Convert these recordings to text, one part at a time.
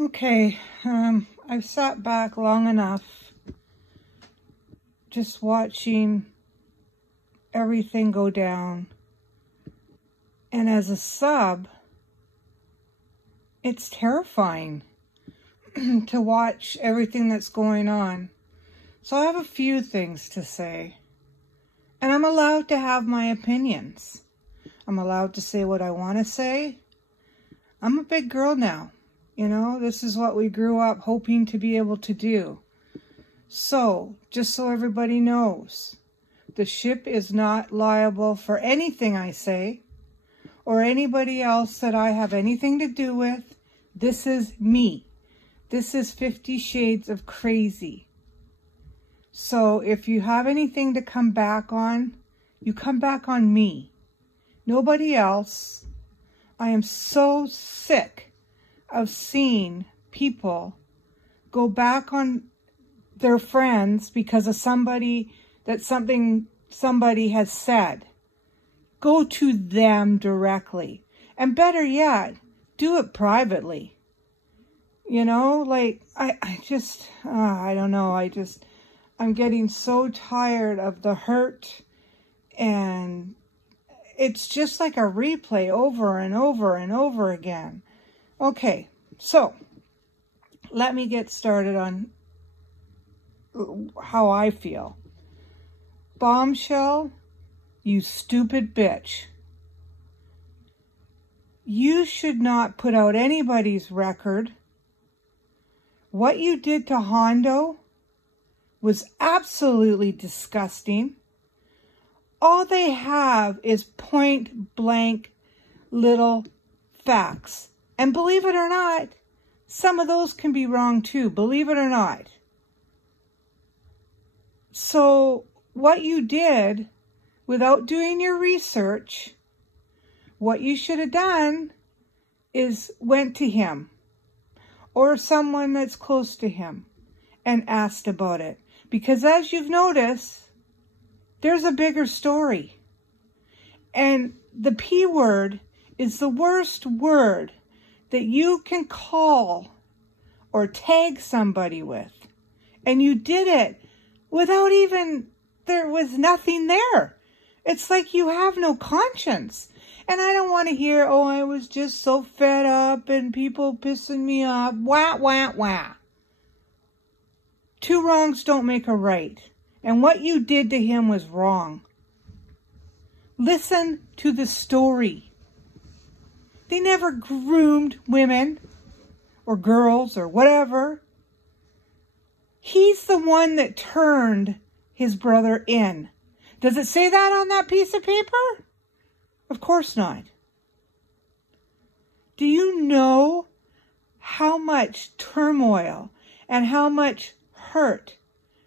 Okay, I've sat back long enough just watching everything go down. And as a sub, it's terrifying to watch everything that's going on. So I have a few things to say. And I'm allowed to have my opinions. I'm allowed to say what I want to say. I'm a big girl now. You know, this is what we grew up hoping to be able to do. So, just so everybody knows, the ship is not liable for anything I say or anybody else that I have anything to do with. This is me. This is 50 Shades of Crazy. So, if you have anything to come back on, you come back on me. Nobody else. I am so sick of seeing people go back on their friends because of somebody has said. Go to them directly. And better yet, do it privately. You know, like, I don't know. I'm getting so tired of the hurt, and it's just like a replay over and over and over again. Okay, so let me get started on how I feel. Bombshell, you stupid bitch. You should not put out anybody's record. What you did to Hondo was absolutely disgusting. All they have is point blank little facts. And believe it or not, some of those can be wrong too, believe it or not. So what you did, without doing your research, what you should have done is went to him or someone that's close to him and asked about it. Because as you've noticed, there's a bigger story. And the P word is the worst word that you can call or tag somebody with. And you did it without there was nothing there. It's like you have no conscience. And I don't want to hear, oh, I was just so fed up and people pissing me off. Wah, wah, wah. Two wrongs don't make a right. And what you did to him was wrong. Listen to the story. They never groomed women or girls or whatever. He's the one that turned his brother in. Does it say that on that piece of paper? Of course not. Do you know how much turmoil and how much hurt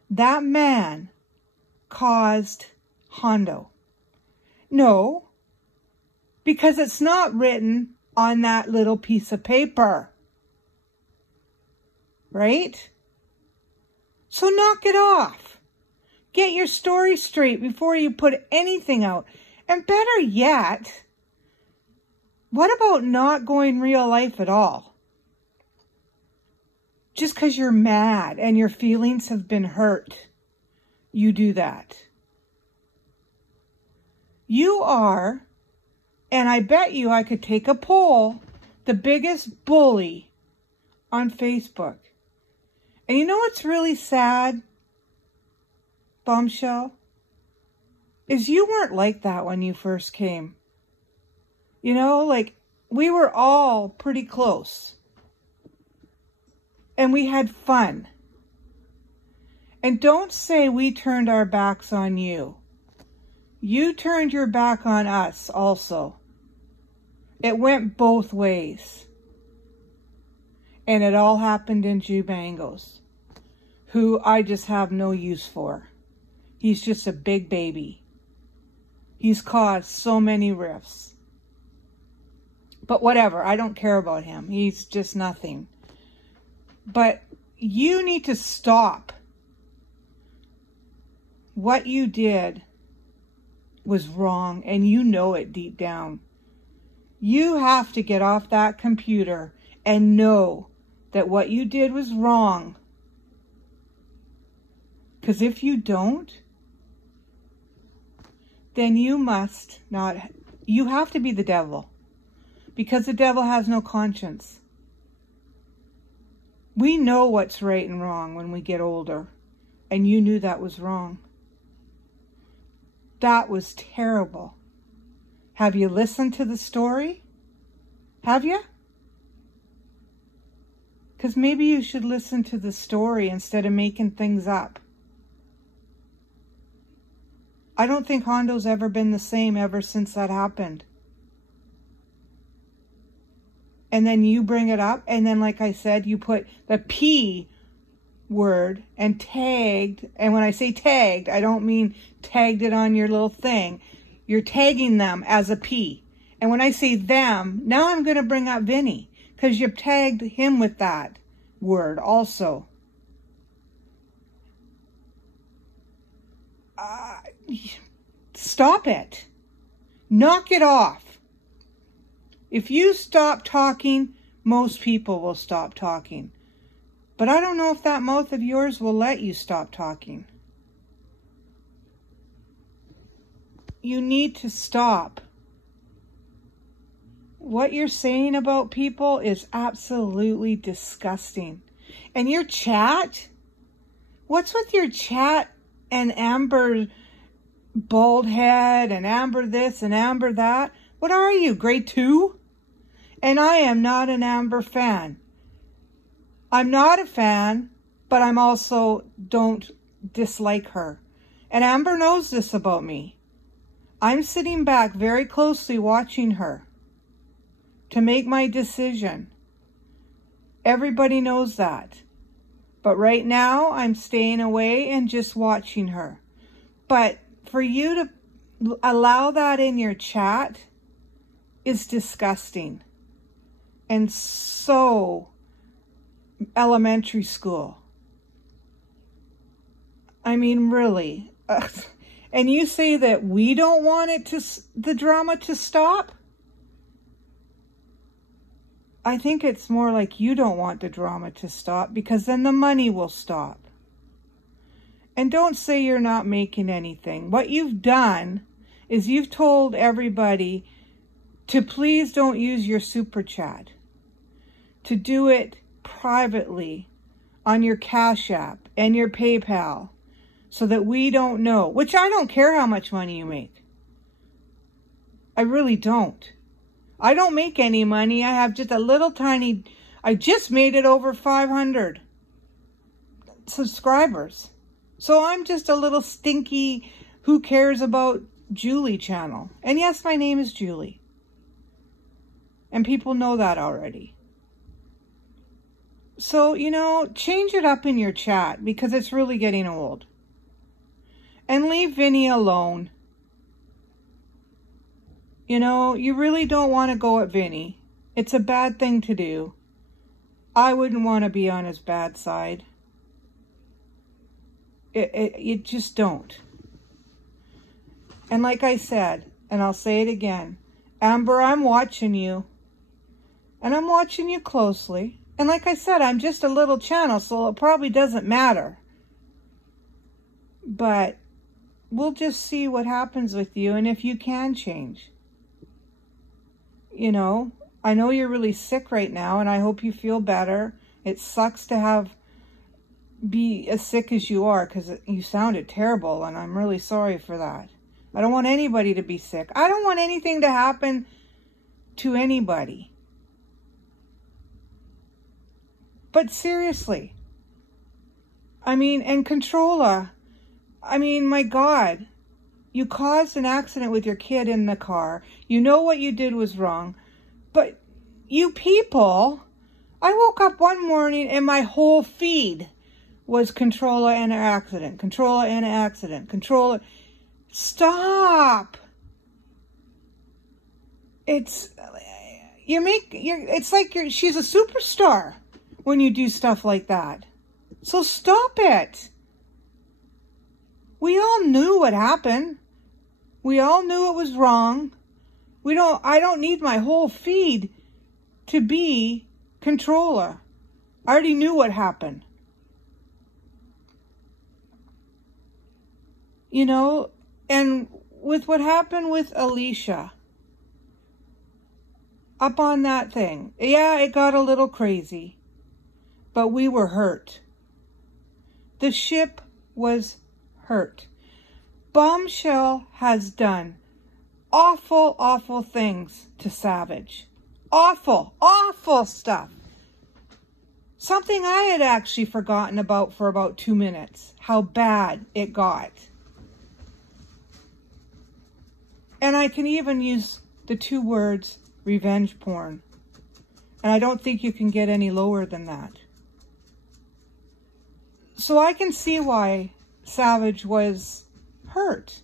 that man caused Hondo? No, because it's not written on that little piece of paper. Right? So knock it off. Get your story straight before you put anything out. And better yet, what about not going real life at all? Just because you're mad and your feelings have been hurt, you do that. You are, and I bet you I could take a poll, the biggest bully on Facebook. And you know what's really sad, Bombshell? Is you weren't like that when you first came. You know, like, we were all pretty close. And we had fun. And don't say we turned our backs on you. You turned your back on us also. It went both ways. And it all happened in Jubangos, who I just have no use for. He's just a big baby. He's caused so many rifts. But whatever, I don't care about him. He's just nothing. But you need to stop. What you did was wrong, and you know it deep down. You have to get off that computer and know that what you did was wrong. Because if you don't, then you have to be the devil. Because the devil has no conscience. We know what's right and wrong when we get older. And you knew that was wrong. That was terrible. Have you listened to the story? Have you? Because maybe you should listen to the story instead of making things up. I don't think Hondo's ever been the same ever since that happened. And then you bring it up, and then like I said, you put the P word and tagged, and when I say tagged, I don't mean tagged it on your little thing. You're tagging them as a P. And when I say them, now I'm going to bring up Vinny, because you've tagged him with that word also. Stop it. Knock it off. If you stop talking, most people will stop talking. But I don't know if that mouth of yours will let you stop talking. You need to stop. What you're saying about people is absolutely disgusting. And your chat? What's with your chat and Amber bald head and Amber this and Amber that? What are you, grade 2? And I am not an Amber fan. I'm not a fan, but I'm also don't dislike her. And Amber knows this about me. I'm sitting back very closely watching her to make my decision. Everybody knows that. But right now, I'm staying away and just watching her. But for you to allow that in your chat is disgusting. And so elementary school. I mean, really. And you say that we don't want the drama to stop? I think it's more like you don't want the drama to stop, because then the money will stop. And don't say you're not making anything. What you've done is you've told everybody to please don't use your super chat. To do it privately on your Cash App and your PayPal so that we don't know. Which I don't care how much money you make. I really don't. I don't make any money. I have just a little tiny... I just made it over 500 subscribers. So I'm just a little stinky who cares about Julie channel. And yes, my name is Julie. And people know that already. So, you know, change it up in your chat because it's really getting old. And leave Vinny alone. You know, you really don't want to go at Vinny. It's a bad thing to do. I wouldn't want to be on his bad side. You just don't. And like I said, and I'll say it again, Amber, I'm watching you. And I'm watching you closely. And like I said, I'm just a little channel, so it probably doesn't matter. But we'll just see what happens with you and if you can change. You know, I know you're really sick right now, and I hope you feel better. It sucks to be as sick as you are, because you sounded terrible, and I'm really sorry for that. I don't want anybody to be sick. I don't want anything to happen to anybody. But seriously, I mean, and Controlla, I mean, my God, you caused an accident with your kid in the car. You know what you did was wrong. But you people, I woke up one morning and my whole feed was Controlla and an accident, Controlla and an accident, Controlla. Stop. It's like she's a superstar when you do stuff like that. So stop it. We all knew what happened. We all knew it was wrong. I don't need my whole feed to be Controlla. I already knew what happened. You know, and with what happened with Alicia, up on that thing, yeah, it got a little crazy, but we were hurt. The ship was hurt. Bombshell has done awful, awful things to Savage. Awful, awful stuff. Something I had actually forgotten about for about 2 minutes, how bad it got. And I can even use the 2 words, revenge porn. And I don't think you can get any lower than that. So I can see why Savage was hurt.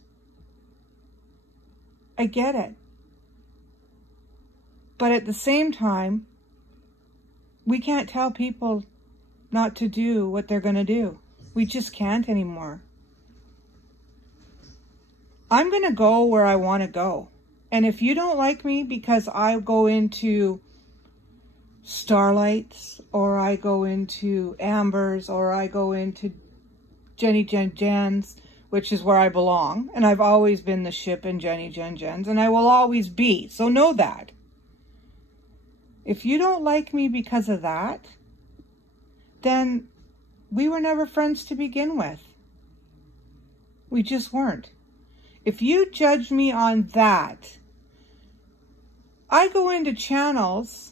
I get it. But at the same time, we can't tell people not to do what they're going to do. We just can't anymore. I'm going to go where I want to go. And if you don't like me because I go into Starlights, or I go into Ambers, or I go into Jenny Jen Jens, which is where I belong, and I've always been the ship in Jenny Jen Jens, and I will always be, so know that. If you don't like me because of that, then we were never friends to begin with. We just weren't. If you judge me on that, I go into channels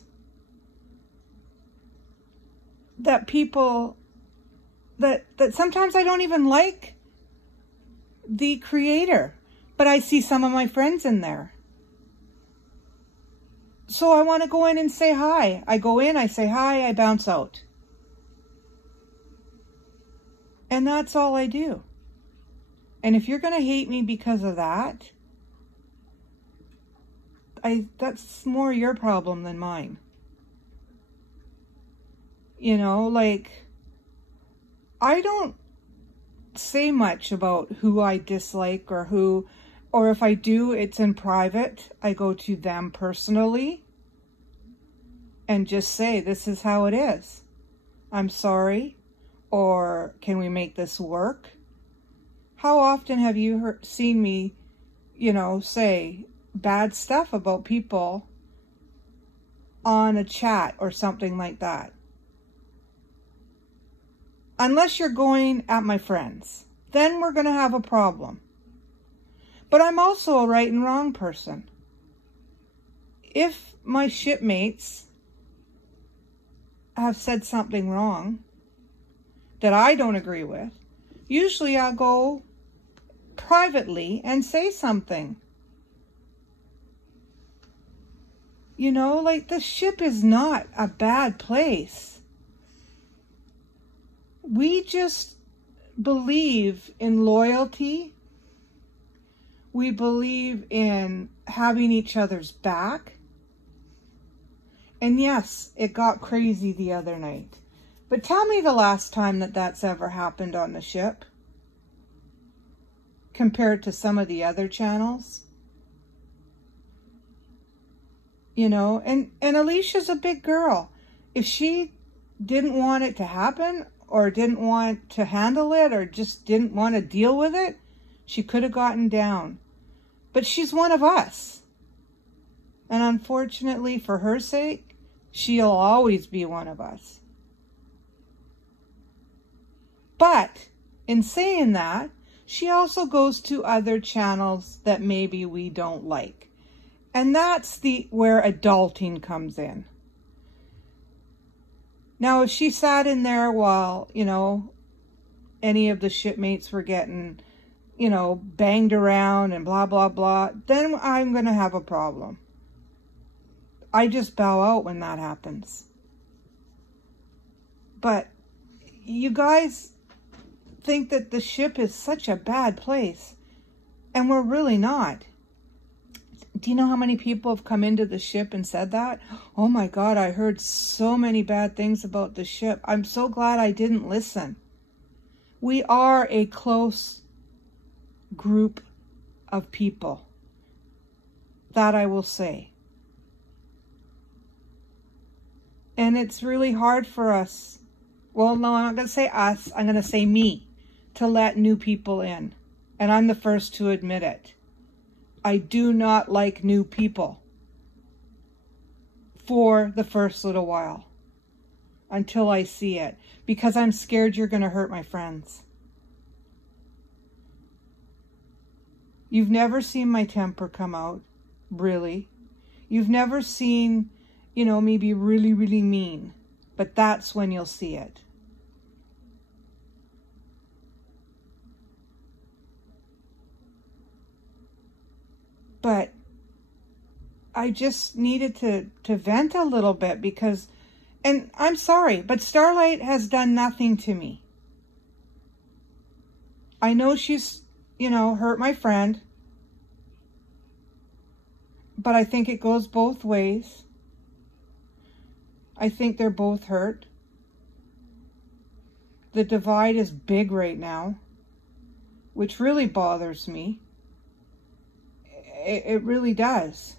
that people, that sometimes I don't even like the creator, but I see some of my friends in there. So I want to go in and say hi. I go in, I say hi, I bounce out. And that's all I do. And if you're going to hate me because of that, that's more your problem than mine. You know, like, I don't say much about who I dislike or if I do, it's in private. I go to them personally and just say, this is how it is. I'm sorry. Or can we make this work? How often have you seen me, you know, say bad stuff about people on a chat or something like that? Unless you're going at my friends, then we're going to have a problem. But I'm also a right and wrong person. If my shipmates have said something wrong that I don't agree with, usually I'll go privately and say something. You know, like, the ship is not a bad place. We just believe in loyalty. We believe in having each other's back. And yes, it got crazy the other night. But tell me the last time that's ever happened on the ship, compared to some of the other channels. You know, and Alicia's a big girl. If she didn't want it to happen, or didn't want to handle it, or just didn't want to deal with it, she could have gotten down. But she's one of us. And unfortunately, for her sake, she'll always be one of us. But in saying that, she also goes to other channels that maybe we don't like. And that's where adulting comes in. Now, if she sat in there while, you know, any of the shipmates were getting, you know, banged around and blah, blah, blah, then I'm going to have a problem. I just bow out when that happens. But you guys think that the ship is such a bad place, and we're really not. Do you know how many people have come into the ship and said that? Oh my God, I heard so many bad things about the ship. I'm so glad I didn't listen. We are a close group of people. That I will say. And it's really hard for us. Well, no, I'm not going to say us. I'm going to say me, to let new people in. And I'm the first to admit it. I do not like new people for the first little while until I see it, because I'm scared you're going to hurt my friends. You've never seen my temper come out, really. You've never seen, me be really, really mean, but that's when you'll see it. But I just needed to vent a little bit because, and I'm sorry, but Starlight has done nothing to me. I know she's, hurt my friend, but I think it goes both ways. I think they're both hurt. The divide is big right now, which really bothers me. It really does.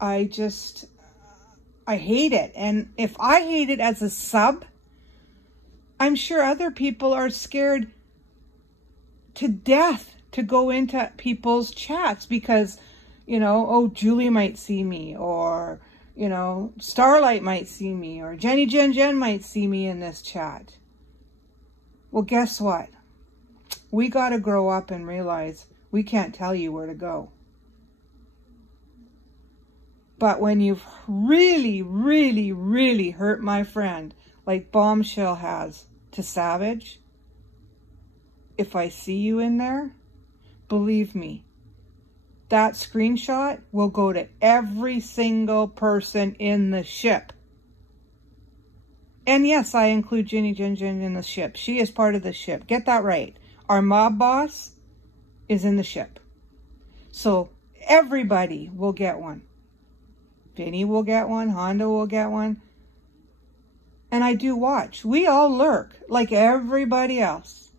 I hate it. And if I hate it as a sub, I'm sure other people are scared to death to go into people's chats because, Julie might see me, or, Starlight might see me, or Jenny Jen might see me in this chat. Well, guess what? We got to grow up and realize we can't tell you where to go. But when you've really, really, really hurt my friend, like Bombshell has to Savage, if I see you in there, believe me, that screenshot will go to every single person in the ship. And yes, I include Jenny Jen in the ship. She is part of the ship. Get that right. Our mob boss is in the ship. So everybody will get one. Vinny will get one. Honda will get one. And I do watch. We all lurk like everybody else.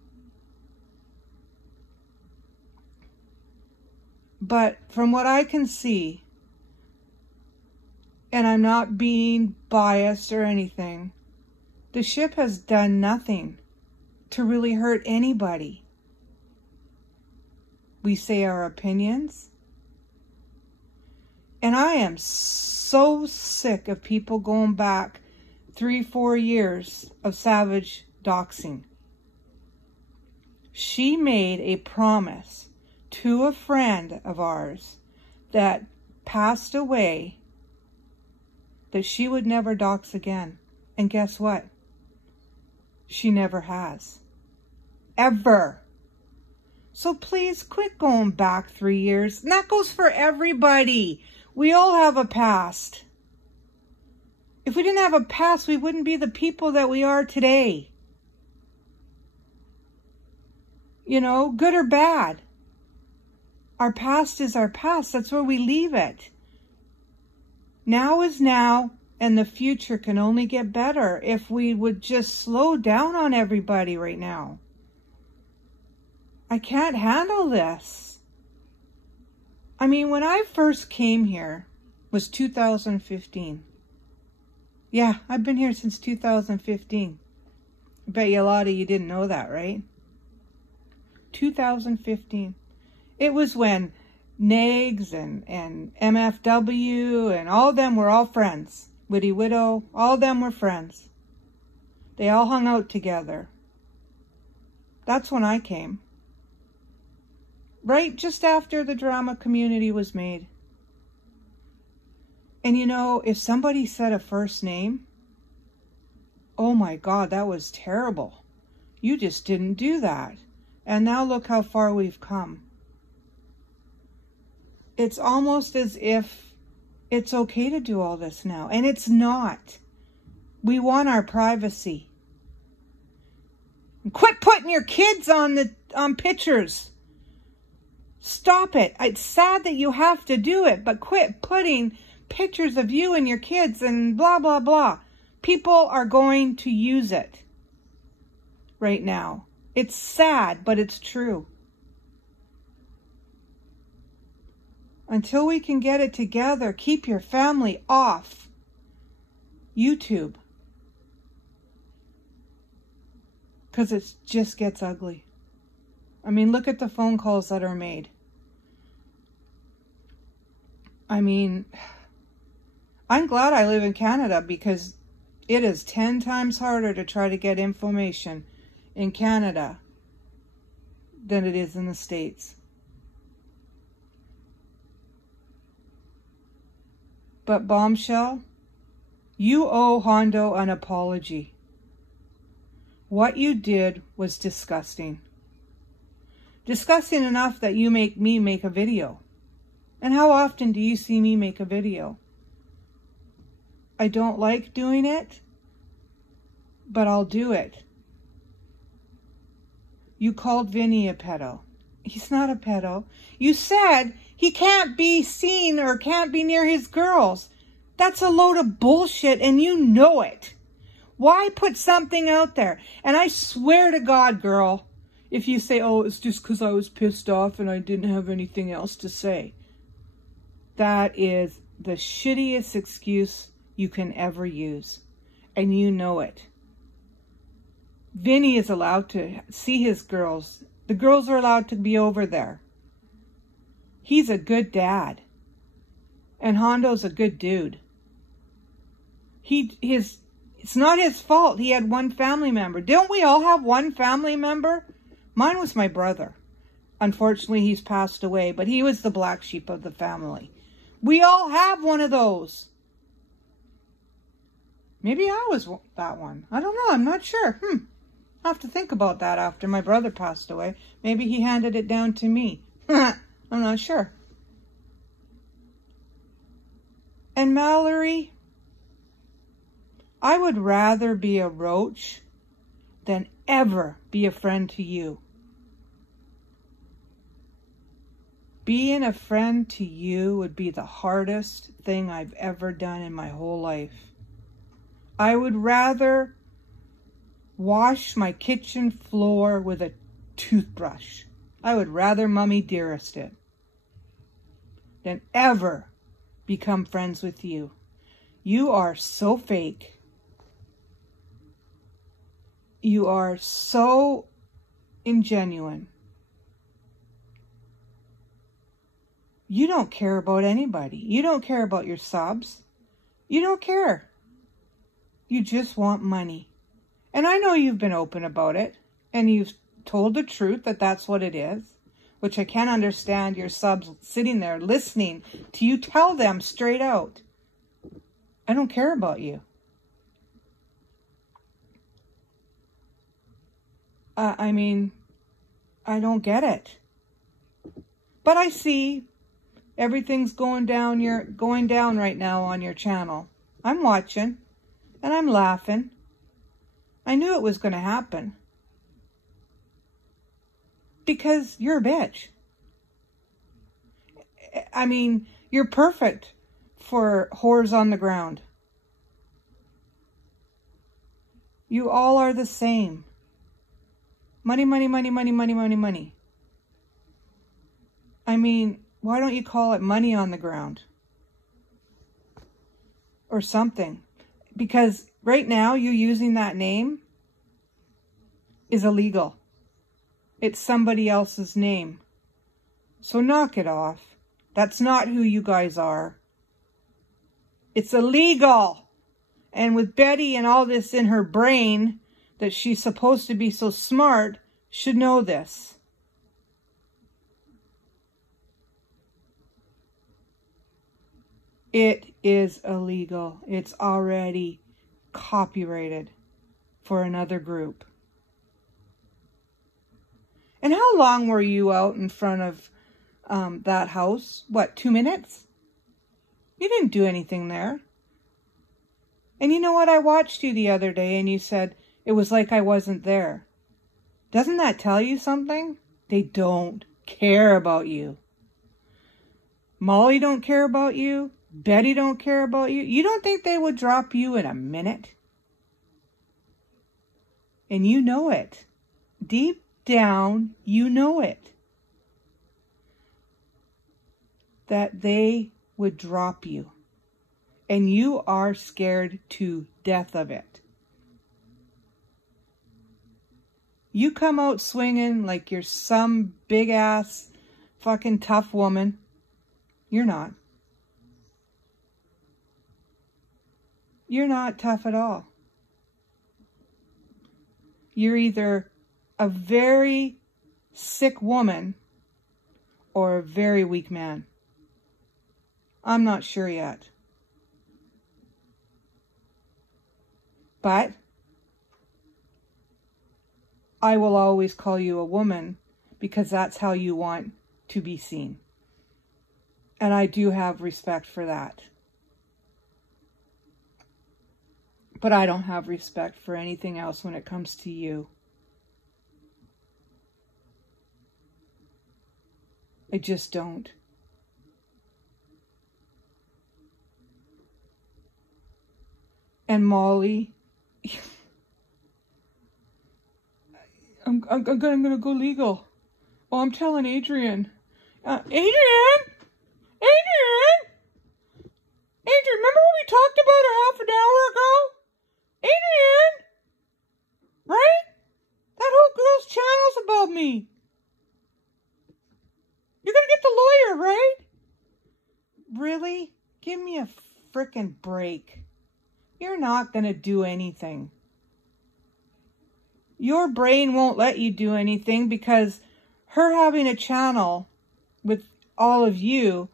But from what I can see, and I'm not being biased or anything, the ship has done nothing to really hurt anybody. We say our opinions. And I am so sick of people going back 3-4 years of Savage doxing. She made a promise to a friend of ours that passed away that she would never dox again. And guess what? She never has. Ever. So please quit going back 3 years. And that goes for everybody. We all have a past. If we didn't have a past, we wouldn't be the people that we are today. Good or bad. Our past is our past. That's where we leave it. Now is now, and the future can only get better if we would just slow down on everybody right now. I can't handle this. I mean, when I first came here was 2015. Yeah, I've been here since 2015. I bet you a lot of you didn't know that, right? 2015. It was when Nags and MFW and all of them were all friends. Witty Widow, all of them were friends. They all hung out together. That's when I came. Right just after the drama Community was made. And if somebody said a first name, oh my God, that was terrible. You just didn't do that. And now look how far we've come. It's almost as if it's okay to do all this now. And it's not. We want our privacy. Quit putting your kids on pictures. Stop it. It's sad that you have to do it, but quit putting pictures of you and your kids and blah, blah, blah. People are going to use it right now. It's sad, but it's true. Until we can get it together, keep your family off YouTube. Because it just gets ugly. I mean, look at the phone calls that are made. I mean, I'm glad I live in Canada because it is 10 times harder to try to get information in Canada than it is in the States. But Bombshell, you owe Hondo an apology. What you did was disgusting. Disgusting enough that you make me make a video. And how often do you see me make a video? I don't like doing it, but I'll do it. You called Vinny a pedo. He's not a pedo. You said he can't be seen or can't be near his girls. That's a load of bullshit and you know it. Why put something out there? And I swear to God, girl, if you say, oh, it's just because I was pissed off and I didn't have anything else to say. That is the shittiest excuse you can ever use. And you know it. Vinny is allowed to see his girls. The girls are allowed to be over there. He's a good dad. And Hondo's a good dude. It's not his fault. He had one family member. Don't we all have one family member? Mine was my brother. Unfortunately, he's passed away, but he was the black sheep of the family. We all have one of those. Maybe I was that one. I don't know. I'm not sure. I'll have to think about that after my brother passed away. Maybe he handed it down to me. I'm not sure. And Mallory, I would rather be a roach than ever be a friend to you. Being a friend to you would be the hardest thing I've ever done in my whole life. I would rather wash my kitchen floor with a toothbrush. I would rather Mummy Dearest it than ever become friends with you. You are so fake. You are so ingenuine. You don't care about anybody. You don't care about your subs. You don't care. You just want money. And I know you've been open about it. And you've told the truth that that's what it is. Which I can't understand your subs sitting there listening to you tell them straight out. I don't care about you. I mean, I don't get it. But I see everything's going down right now on your channel. I'm watching and I'm laughing. I knew it was going to happen. Because you're a bitch. I mean, you're perfect for whores on the ground. You all are the same. Money, money, money, money, money, money, money. I mean, why don't you call it money on the ground? Or something. Because right now, you using that name is illegal. It's somebody else's name. So knock it off. That's not who you guys are. It's illegal. And with Betty and all this in her brain, that she's supposed to be so smart, should know this. It is illegal. It's already copyrighted for another group. And how long were you out in front of that house? What, 2 minutes? You didn't do anything there. And you know what? I watched you the other day and you said it was like I wasn't there. Doesn't that tell you something? They don't care about you. Molly don't care about you. Betty don't care about you. You don't think they would drop you in a minute? And you know it. Deep down, you know it. that they would drop you. And you are scared to death of it. You come out swinging like you're some big ass fucking tough woman. You're not. You're not tough at all. You're either a very sick woman or a very weak man. I'm not sure yet. But I will always call you a woman because that's how you want to be seen. And I do have respect for that. But I don't have respect for anything else when it comes to you. I just don't. And Molly, I'm gonna go legal. Oh, I'm telling Adrian. Adrian, remember what we talked about a half an hour ago? Adrian, right? That whole girl's channel's about me. You're gonna get the lawyer, right? Really? Give me a frickin' break. You're not gonna do anything. Your brain won't let you do anything because her having a channel with all of you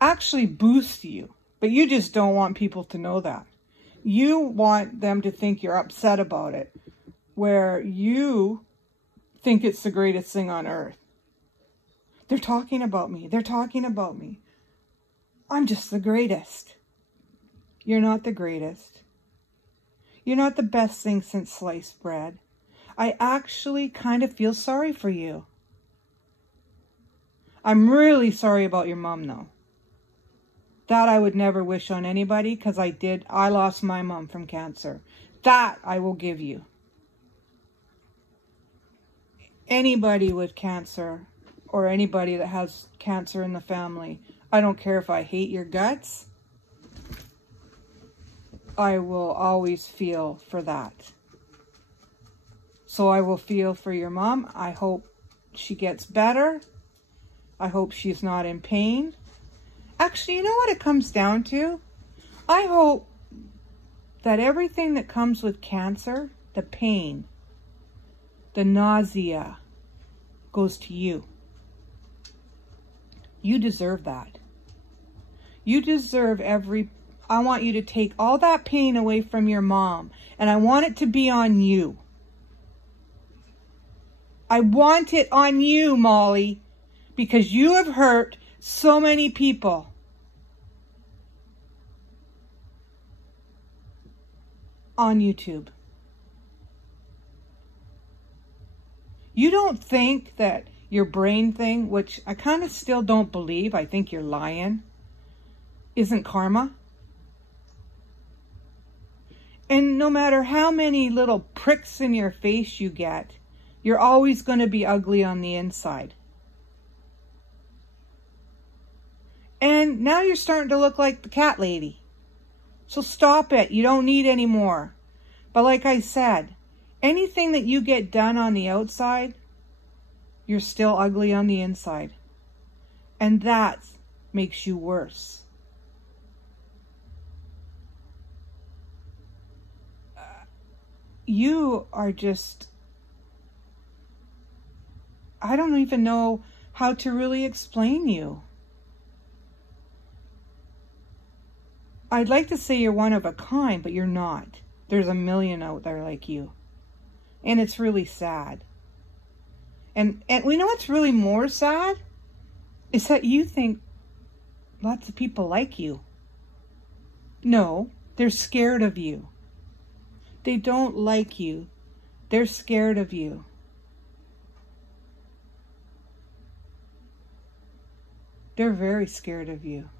actually boosts you. But you just don't want people to know that. You want them to think you're upset about it, where you think it's the greatest thing on earth. They're talking about me. They're talking about me. I'm just the greatest. You're not the greatest. You're not the best thing since sliced bread. I actually kind of feel sorry for you. I'm really sorry about your mom, though. That I would never wish on anybody because I lost my mom from cancer. That I will give you. Anybody with cancer or anybody that has cancer in the family, I don't care if I hate your guts, I will always feel for that. So I will feel for your mom. I hope she gets better. I hope she's not in pain. Actually, you know what it comes down to? I hope that everything that comes with cancer, the pain, the nausea, goes to you. You deserve that. You deserve I want you to take all that pain away from your mom, and I want it to be on you. I want it on you, Molly, because you have hurt so many people. On YouTube. You don't think that your brain thing, which I kind of still don't believe, I think you're lying, isn't karma? And no matter how many little pricks in your face you get, you're always going to be ugly on the inside. And now you're starting to look like the cat lady. So stop it. You don't need any more. But like I said, anything that you get done on the outside, you're still ugly on the inside. And that makes you worse. You are just... I don't even know how to really explain you. I'd like to say you're one of a kind, but you're not. There's a million out there like you. And it's really sad. And we know what's really more sad? Is that you think lots of people like you. No, they're scared of you. They don't like you. They're scared of you. They're very scared of you.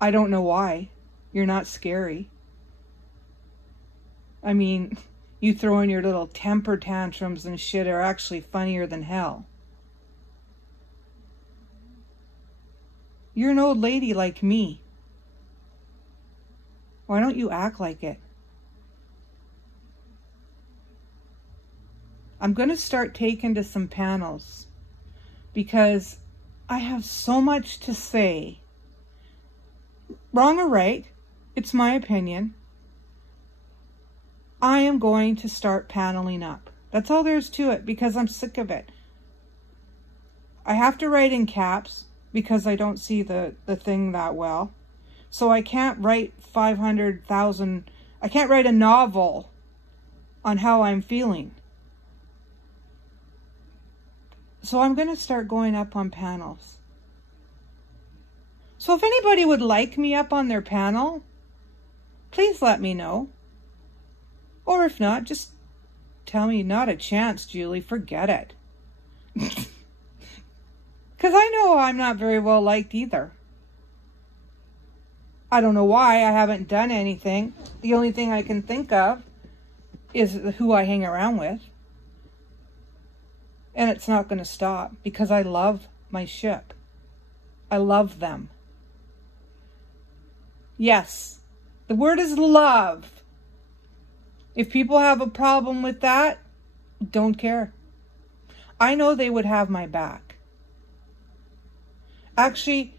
I don't know why. You're not scary. I mean, you throwing your little temper tantrums and shit are actually funnier than hell. You're an old lady like me. Why don't you act like it? I'm going to start taking to some panels because I have so much to say. Wrong or right, it's my opinion. I am going to start paneling up. That's all there is to it because I'm sick of it. I have to write in caps because I don't see the thing that well. So I can't write 500,000, I can't write a novel on how I'm feeling. So I'm going to start going up on panels. So if anybody would like me up on their panel, please let me know. Or if not, just tell me, not a chance, Julie, forget it. Because I know I'm not very well liked either. I don't know why. I haven't done anything. The only thing I can think of is who I hang around with. And it's not going to stop because I love my ship. I love them. Yes, the word is love. If people have a problem with that, don't care. I know they would have my back. Actually,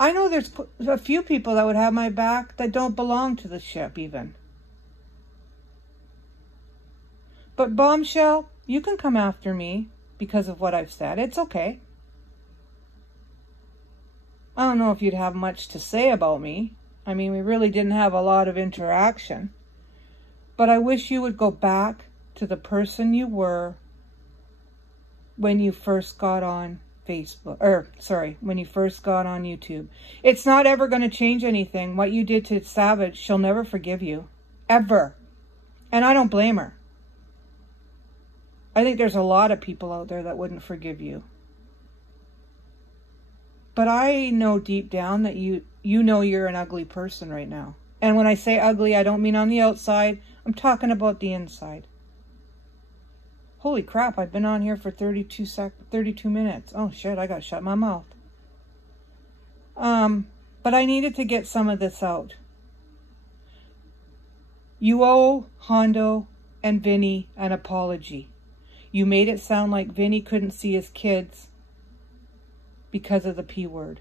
I know there's a few people that would have my back that don't belong to the ship even. But Bombshell, you can come after me because of what I've said. It's okay. I don't know if you'd have much to say about me. I mean, we really didn't have a lot of interaction. But I wish you would go back to the person you were when you first got on Facebook, when you first got on YouTube. It's not ever going to change anything. What you did to Savage, she'll never forgive you. Ever. And I don't blame her. I think there's a lot of people out there that wouldn't forgive you. But I know deep down that you know you're an ugly person right now. And when I say ugly, I don't mean on the outside. I'm talking about the inside. Holy crap, I've been on here for 32 minutes. Oh shit, I gotta shut my mouth. But I needed to get some of this out. You owe Hondo and Vinny an apology. You made it sound like Vinny couldn't see his kids because of the P word.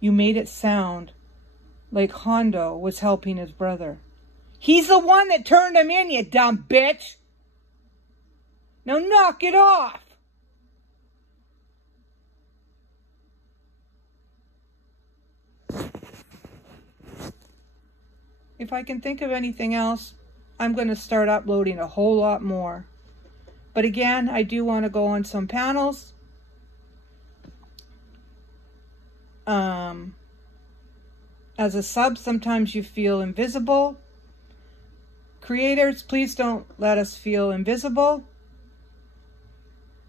You made it sound like Hondo was helping his brother. He's the one that turned him in, you dumb bitch. Now knock it off. If I can think of anything else, I'm going to start uploading a whole lot more. But again, I do want to go on some panels. As a sub, sometimes you feel invisible. Creators, please don't let us feel invisible.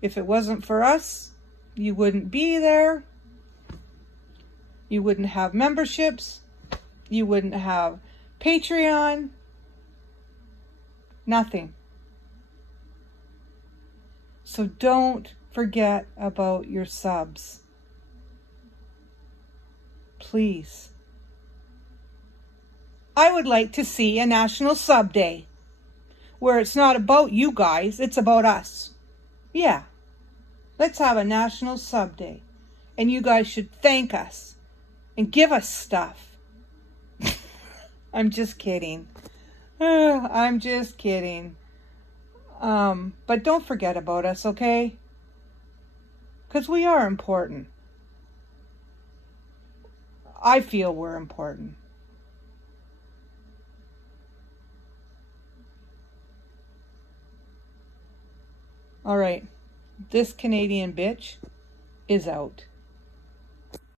If it wasn't for us, you wouldn't be there. You wouldn't have memberships. You wouldn't have Patreon. Nothing. So don't forget about your subs. Please. I would like to see a National Sub Day where it's not about you guys, it's about us. Yeah. Let's have a National Sub Day. And you guys should thank us and give us stuff. I'm just kidding. I'm just kidding. But don't forget about us, okay? Because we are important. I feel we're important. All right. This Canadian bitch is out.